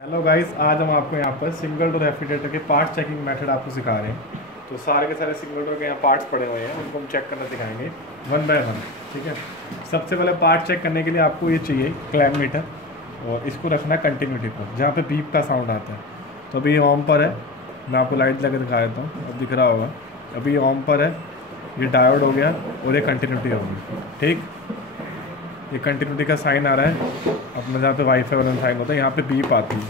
Hello guys, आज हम आपको यहाँ पर सिंगल डोर रेफ्रिजरेटर के पार्ट चेकिंग मेथड आपको सिखा रहे हैं। तो सारे के सारे सिंगल डोर के यहाँ पार्ट्स पड़े हुए हैं, उनको हम चेक करना दिखाएंगे वन बाय वन। ठीक है, सबसे पहले पार्ट चेक करने के लिए आपको ये चाहिए क्लैम मीटर, और इसको रखना कंटिन्यूटी पर जहाँ पे बीप का साउंड आता है। तो अभी ये ऑन पर है, मैं आपको लाइट लगा दिखा देता हूँ, अब दिख रहा होगा। अभी ये ऑन पर है, ये डायोड हो गया और ये कंटिन्यूटी हो गई। ठीक, ये कंटिन्यूटी का साइन आ रहा है अपना, जहाँ पे वाईफाई वाला साइन होता है यहाँ पे बीप आती है।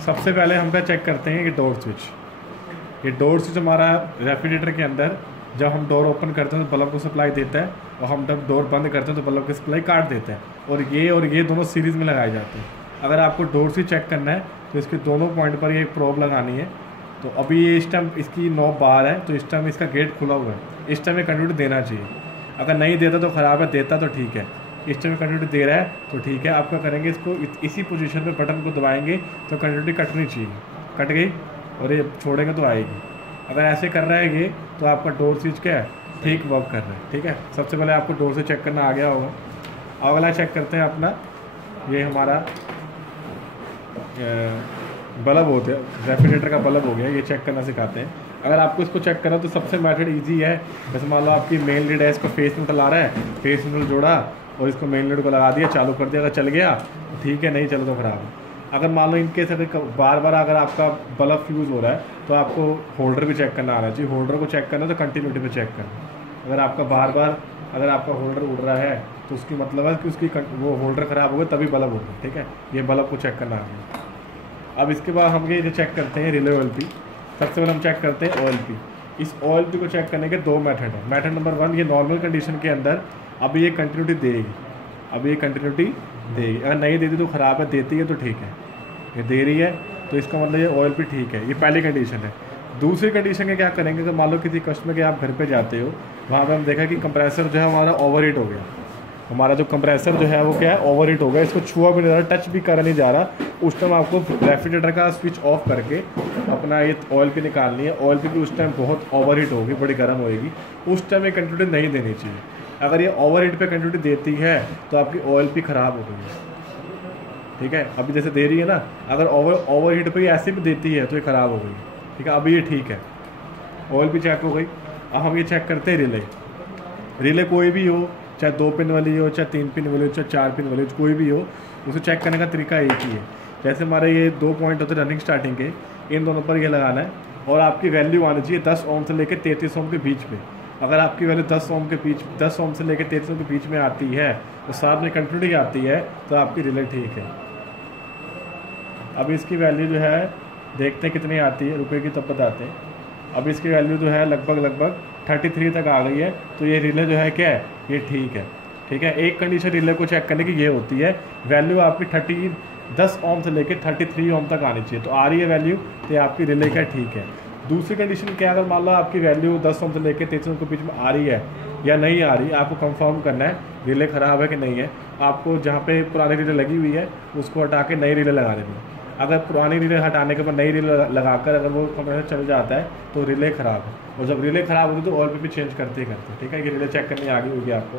सबसे पहले हम क्या चेक करते हैं, ये डोर स्विच। ये डोर स्विच हमारा रेफ्रिजरेटर के अंदर जब हम डोर ओपन करते हैं तो बल्ब को सप्लाई देता है, और हम जब डोर बंद करते हैं तो बल्ब की सप्लाई काट देता है। और ये दोनों सीरीज़ में लगाए जाते हैं। अगर आपको डोर स्विच चेक करना है तो इसके दोनों पॉइंट पर ये प्रोब लगानी है। तो अभी ये इस टाइम इसकी नॉब बाहर है, तो इस टाइम इसका गेट खुला हुआ है, इस टाइम ये कंटिन्यूटी देना चाहिए। अगर नहीं देता तो ख़राब है, देता तो ठीक है। इस टाइम कंटिन्यूटी दे रहा है तो ठीक है। आप क्या करेंगे, इसको इसी पोजीशन पे बटन को दबाएंगे तो कंटिन्यूटी कटनी चाहिए। कट गई और ये छोड़ेंगे तो आएगी। अगर ऐसे कर रहा है ये, तो आपका डोर स्विच क्या है, ठीक वर्क कर रहा है। ठीक है, सबसे पहले आपको डोर से चेक करना आ गया होगा। अगला चेक करते हैं अपना, ये हमारा बल्ब होते हैं, रेफ्रिजरेटर का बल्ब हो गया, ये चेक करना सिखाते हैं। अगर आपको इसको चेक करना तो सबसे मेथड इजी है। जैसे मान लो आपकी मेन लीड है, इसको फेस न्यूट्रल आ रहा है, फेस न्यूट्रल जोड़ा और इसको मेन लीड को लगा दिया, चालू कर दिया। अगर चल गया तो ठीक है, नहीं चलो तो ख़राब है। अगर मान लो इनकेस अगर बार बार अगर आपका बल्ब फ्यूज़ हो रहा है तो आपको होल्डर भी चेक करना आना चाहिए। होल्डर को चेक करना तो कंटिन्यूटी पे चेक करना। अगर आपका बार बार अगर आपका होल्डर उड़ रहा है तो उसकी मतलब है कि उसकी वो होल्डर ख़राब हो गया, तभी बल्ब होगा। ठीक है, ये बल्ब को चेक करना आ गया। अब इसके बाद हम ये चेक करते हैं रिले OLP। सबसे पहले हम चेक करते हैं OLP। इस OLP को चेक करने के दो मेथड है। मेथड नंबर 1, ये नॉर्मल कंडीशन के अंदर अब ये कंटिन्यूटी देगी, अब ये कंटिन्यूटी देगी। अगर नहीं देती तो ख़राब है, देती है तो ठीक है। ये दे रही है तो इसका मतलब ये OLP ठीक है। ये पहली कंडीशन है। दूसरी कंडीशन में क्या करेंगे, अगर मान लो किसी कस्टमर के आप घर पे जाते हो, वहाँ पे हम देखा कि कंप्रेसर जो है हमारा ओवरहीट हो गया। हमारा जो कंप्रेसर जो है वो क्या है, ओवरहीट हो गया। इसको छुआ भी नहीं जा रहा, टच भी करा नहीं जा रहा। उस टाइम आपको रेफ्रिजरेटर का स्विच ऑफ करके अपना ये OLP निकालनी है। OLP भी उस टाइम बहुत ओवरहीट होगी, बड़ी गर्म होएगी, उस टाइम ये कंटिन्यूटी नहीं देनी चाहिए। अगर ये ओवरहीट पे कंटिन्यूटी देती है तो आपकी OLP ख़राब हो गई है। ठीक है, अभी जैसे दे रही है ना, अगर ओवरहीट पे ऐसे भी देती है तो ये ख़राब हो गई। ठीक है, अभी ये ठीक है, OLP चेक हो गई। अब हम ये चेक करते हैं रिले। रिले कोई भी हो, चाहे 2 पिन वाली हो, चाहे 3 पिन वाली हो, चाहे 4 पिन वाली हो, कोई भी हो, उसे चेक करने का तरीका एक ही है। जैसे हमारे ये 2 पॉइंट होते हैं रनिंग स्टार्टिंग के, इन दोनों पर ये लगाना है और आपकी वैल्यू आनी चाहिए 10 ओम से लेकर 33 ओम के बीच में। अगर आपकी वैल्यू 10 ओम से लेकर 33 ओम के बीच में आती है, तो साथ में कंटिन्यूटी आती है, तो आपकी रिले ठीक है। अब इसकी वैल्यू जो है देखते हैं कितनी आती है, रुपए की तब बताते हैं। अब इसकी वैल्यू जो है लगभग 33 तक आ गई है, तो ये रिले जो है क्या है, ये ठीक है। ठीक है, एक कंडीशन रिले को चेक करने की ये होती है, वैल्यू आपकी 10 ओम से लेकर 33 ओम तक आनी चाहिए। तो आ रही है वैल्यू, तो आपकी रिले क्या ठीक है। दूसरी कंडीशन क्या, अगर मान लो आपकी वैल्यू 10 ओम से लेकर 33 ओम के बीच में आ रही है या नहीं आ रही, आपको कंफर्म करना है रिले ख़राब है कि नहीं है। आपको जहाँ पे पुरानी रिले लगी हुई है उसको हटा के नई रिले लगा देनी है। अगर पुरानी रिले हटाने के बाद नई रिले लगाकर अगर वो कंप्रेसर चल जाता है तो रिले ख़राब है, और जब रिले ख़राब होती है तो OLP भी चेंज करते ही करते हैं। ठीक है, ये रिले चेक करनी आ गई होगी आपको।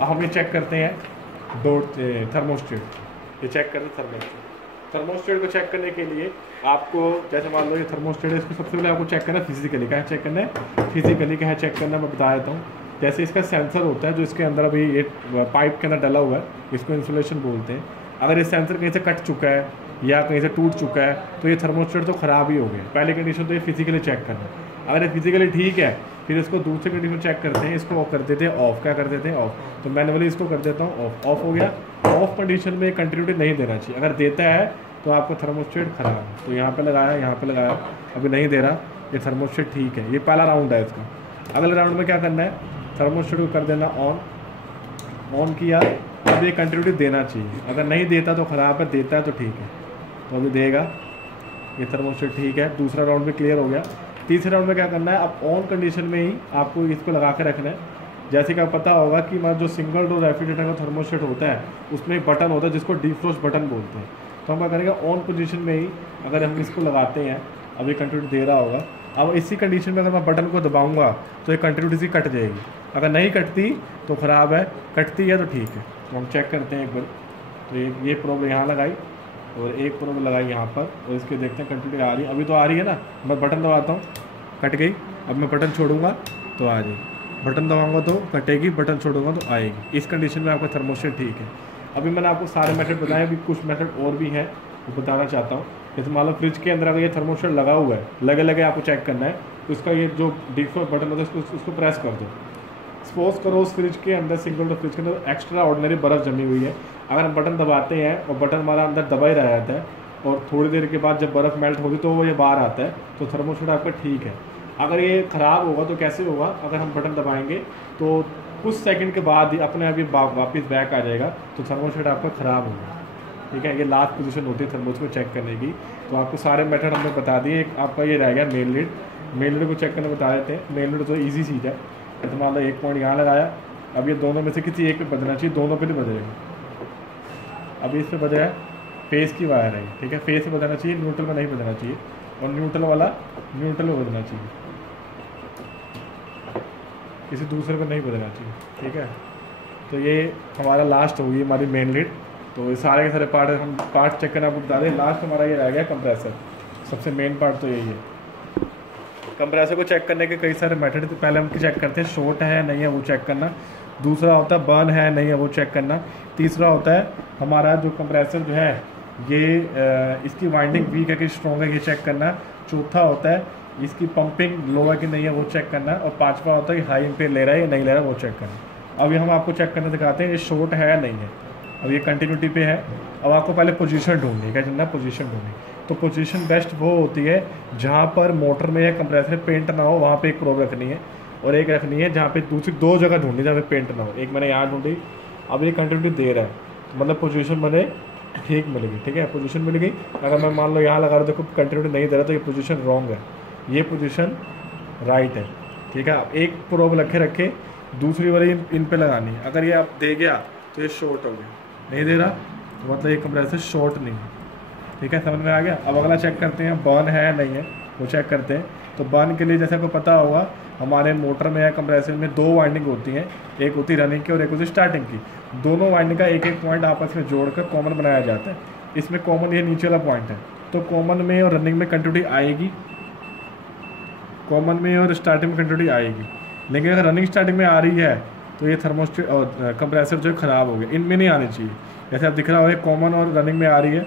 अब हम ये चेक करते हैं थर्मोस्टेट। ये चेक करते हैं थर्मोस्टेट को चेक करने के लिए आपको, जैसे मान लो ये थर्मोस्टेट है, इसको सबसे पहले आपको चेक करना है फिजिकली। क्या है चेक करना है, फिजिकली क्या है चेक करना, मैं बता देता हूँ। जैसे इसका सेंसर होता है जो इसके अंदर अभी ये पाइप के अंदर डला हुआ है, इसको इंसुलेशन बोलते हैं। अगर ये सेंसर कहीं से कट चुका है या कहीं से टूट चुका है तो ये थर्मोस्टेट तो ख़राब ही हो गया। पहली कंडीशन तो ये फिजिकली चेक करना है। अगर ये फिजिकली ठीक है, फिर इसको दूसरी कंडीशन चेक करते हैं, इसको कर देते हैं ऑफ। क्या कर देते हैं ऑफ, तो मैनुअली इसको कर देता हूँ ऑफ। ऑफ हो गया। ऑफ कंडीशन में कंटिन्यूटी नहीं देना चाहिए। अगर देता है तो आपका थर्मोस्टेट ख़राब है। तो यहाँ पे लगाया, यहाँ पे लगाया, अभी नहीं दे रहा, ये थर्मोस्टेट ठीक है। ये पहला राउंड है इसका। अगले राउंड में क्या करना है, थर्मोस्टेट को कर देना ऑन किया। अब ये कंटिन्यूटी देना चाहिए। अगर नहीं देता तो ख़राब है, देता है तो ठीक है। तो अभी देगा, ये थर्मोस्टेट ठीक है। दूसरा राउंड में क्लियर हो गया। तीसरे राउंड में क्या करना है, अब ऑन कंडीशन में ही आपको इसको लगा के रखना है। जैसे कि आपको पता होगा कि जो सिंगल डोर रेफ्रिजरेटर का थर्मोस्टेट होता है उसमें एक बटन होता है जिसको डिफ्रोस्ट बटन बोलते हैं। तो हम क्या करेंगे, ऑन पोजीशन में ही अगर हम इसको लगाते हैं, अब ये कंटिन्यूटी दे रहा होगा। अब इसी कंडीशन में अगर मैं बटन को दबाऊंगा तो ये कंटिन्यूटी सी कट जाएगी। अगर नहीं कटती तो ख़राब है, कटती है तो ठीक है। तो हम चेक करते हैं एक बार। तो ये प्रोब यहाँ लगाई और एक प्रोब लगाई यहाँ पर, और इसके देखते हैं कंटिन्यूटी आ रही है। अभी तो आ रही है ना, मैं बटन दबाता हूँ, कट गई। अब मैं बटन छोड़ूंगा तो आ जाएगी, बटन दबाऊंगा तो कटेगी, बटन छोड़ूंगा तो आएगी। इस कंडीशन में आपका थर्मोस्टेट ठीक है। अभी मैंने आपको सारे मेथड बताए, अभी कुछ मेथड और भी हैं वो बताना चाहता हूँ। जैसे मान लो फ्रिज के अंदर अगर ये थर्मोस्टेट लगा हुआ है, लगे लगे आपको चेक करना है, तो उसका ये जो डिफ़ॉल्ट बटन होता है उसको प्रेस कर दो। सपोज करो उस फ्रिज के अंदर, सिंगल डोर फ्रिज के अंदर एक्स्ट्रा ऑर्डिनरी बर्फ़ जमी हुई है। अगर हम बटन दबाते हैं और बटन हमारा अंदर दबा ही रह जाता है, और थोड़ी देर के बाद जब बर्फ़ मेल्ट होगी तो वो ये बाहर आता है, तो थर्मोस्टेट आपका ठीक है। अगर ये ख़राब होगा तो कैसे होगा, अगर हम बटन दबाएंगे तो कुछ सेकंड के बाद ही अपने आप ये वापस बैक आ जाएगा, तो थर्मोस्टेट आपका ख़राब होगा। ठीक है, ये लास्ट पोजीशन होती है थर्मोस्टेट को चेक करने की। तो आपको सारे मेथड हमने बता दिए। एक आपका ये रह गया मेन लीड। मेन लीड को चेक करने बता देते हैं। मेन लीड तो ईजी चीज़ है। तो मान लो एक पॉइंट यहाँ लगाया, अब ये दोनों में से किसी एक पे बजना चाहिए, दोनों पे नहीं बजेगा। अभी इस पर बजा है, फेस की वायर है, ठीक है, फेस में बजाना चाहिए, न्यूट्रल में नहीं बजना चाहिए, और न्यूट्रल वाला न्यूट्रल में बजना चाहिए, किसी दूसरे को नहीं बदलना चाहिए। ठीक है, तो ये हमारा लास्ट होगी हमारी मेन लीड। तो ये सारे के सारे पार्ट चेक करना आपको बता दें। लास्ट हमारा ये रह गया कंप्रेसर। सबसे मेन पार्ट तो यही है। कंप्रेसर को चेक करने के कई सारे मेथड। तो पहले हम चेक करते हैं शॉर्ट है नहीं है वो चेक करना, दूसरा होता है बर्न है नहीं है वो चेक करना, तीसरा होता है हमारा जो कंप्रेसर जो है ये इसकी वाइंडिंग वीक है कि स्ट्रॉन्ग है ये चेक करना, चौथा होता है इसकी पंपिंग लो है कि नहीं है वो चेक करना, और पांचवा होता है कि हाई पे ले रहा है या नहीं ले रहा है वो चेक करना। अब ये हम आपको चेक करना दिखाते हैं ये शॉर्ट है या नहीं है। अब ये कंटिन्यूटी पे है। अब आपको पहले पोजीशन ढूंढनी है, क्या करना है, पोजीशन ढूंढनी। तो पोजीशन बेस्ट वो होती है जहाँ पर मोटर में या कंप्रेसर पेंट ना हो, वहाँ पे एक प्रोब रखनी है, और एक रखनी है जहाँ पे दूसरी दो जगह ढूंढनी है जहाँ पे पेंट ना हो। एक मैंने यहाँ ढूंढी, अब ये कंटिन्यूटी दे रहा है, तो मतलब पोजीशन मैंने ठीक मिल गई। ठीक है, पोजीशन मिल गई। अगर मैं मान लो यहाँ लगा रहा, देखो कंटिन्यूटी नहीं दे रहा, तो ये पोजीशन रॉन्ग है, ये पोजीशन राइट है। ठीक है, अब एक प्रोब रखे दूसरी वाली इन पे लगानी है। अगर ये आप दे गया तो ये शॉर्ट हो गया, नहीं दे रहा तो मतलब ये कंप्रेसर शॉर्ट नहीं है। ठीक है, समझ में आ गया। अब अगला चेक करते हैं बर्न है या नहीं है वो चेक करते हैं। तो बर्न के लिए जैसे आपको पता होगा हमारे मोटर में या कंप्रेसर में दो वाइंडिंग होती हैं, एक होती रनिंग की और एक होती स्टार्टिंग की। दोनों वाइंडिंग का एक एक पॉइंट आपस में जोड़कर कॉमन बनाया जाता है। इसमें कॉमन ये नीचे वाला पॉइंट है, तो कॉमन में और रनिंग में कंटिन्यूटी आएगी, कॉमन में और स्टार्टिंग में कंटिन्यूटी आएगी। लेकिन अगर रनिंग स्टार्टिंग में आ रही है तो ये थर्मोस्टेट और कंप्रेसर जो है ख़राब हो गया। इनमें नहीं आनी चाहिए। जैसे आप दिख रहा हो कॉमन और रनिंग में आ रही है,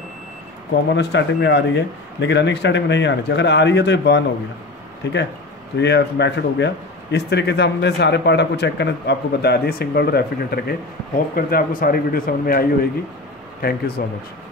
कॉमन और स्टार्टिंग में आ रही है, लेकिन रनिंग स्टार्टिंग में नहीं आनी चाहिए। अगर आ रही है तो ये बर्न हो गया। ठीक है, तो ये मेथड हो गया। इस तरीके से हमने सारे पार्ट आपको चेक करना आपको बता दिए सिंगल डोर रेफ्रिजरेटर के। होप करते हैं आपको सारी वीडियो समझ में आई होगी। Thank you so much.